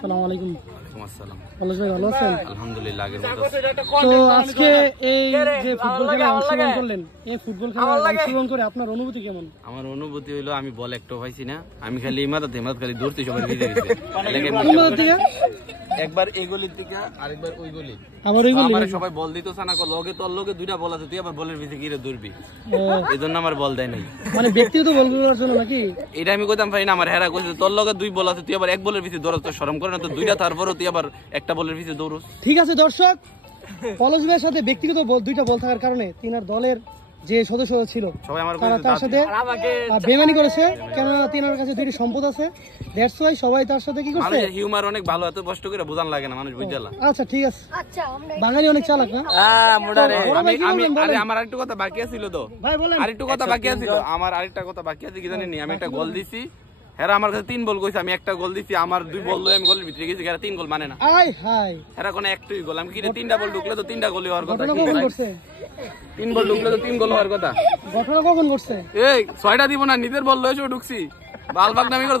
আসসালামু আলাইকুম। আসসালাম। পলাশ ভাই ভালো আছেন? আলহামদুলিল্লাহ। তো আজকে এই যে ফুটবল খেলায় অংশগ্রহণ করলেন, এই ফুটবল খেলায় অংশগ্রহণ করে আপনার অনুভূতি কেমন? আমার অনুভূতি হইলো আমি বল একটু পাইছি না, আমি খালি ইমাদত খালি দৌড়তে সবাই ভিজে গেছে। একবার এই গলির দিকে আরেকবার ওই গলি, আবার ওই গলি, আমার সবাই বল দিত না, লগে তোর লগে দুইটা বল আছে, তুই আবার বলের ভিতরে গিয়ে দৌড়বি, এজন্য আমার বল দেয় নাই। মানে ব্যক্তিগত বল করার জন্য নাকি? এটা আমি কইতাম পারি না, আমার হেরা কইছে তোর লগে দুই বল আছে, তুই আবার এক বলের ভিতরে দৌড়াস, তো শরম করে না? তো দুইটা তারপরও তুই আবার একটা বলের ভিতরে দৌড়স। ঠিক আছে দর্শক, পলাশ ভাইয়ের সাথে ব্যক্তিগত দুইটা বল থাকার কারণে তিনার দলের যে সদস্য ছিল তারা তার সাথে বেমানি করেছে, কেননা তিনার কাছে দুইটি সম্পদ আছে, দ্যাটস ওয়াই সবাই তার সাথে কি করছে। হিউমার অনেক ভালো, এত কষ্ট করে বোঝান লাগে না, মানুষ বুঝতে না। আচ্ছা ঠিক আছে, বাঙালি অনেক চালাক না? আমার আরেকটু কথা বাকি আছিল, তো ভাই বলেন। আরেকটু কথা বাকি আছিল, আমার আরেকটা কথা বাকি আছে কি জানেন? আমি একটা গোল দিছি, হেরা আমার কাছে 3 বল কইছে, আমি একটা গোল দিছি, আমার 2 বল লই আমি গোলের ভিতরে গেছি, হেরা 3 গোল মানে না। আই হাই, হেরা কোন একটাই গোল, আমি কি 3টা বল ঢুকলে তো 3টা গোল হওয়ার কথা। কখন করছে? 3 বল ঢুকলে তো 3 গোল হওয়ার কথা। ঘটনা কখন করছে? এই 6টা দিব না, নিজের বল লয়ে ঢুকছি, বালবাগ নামি করে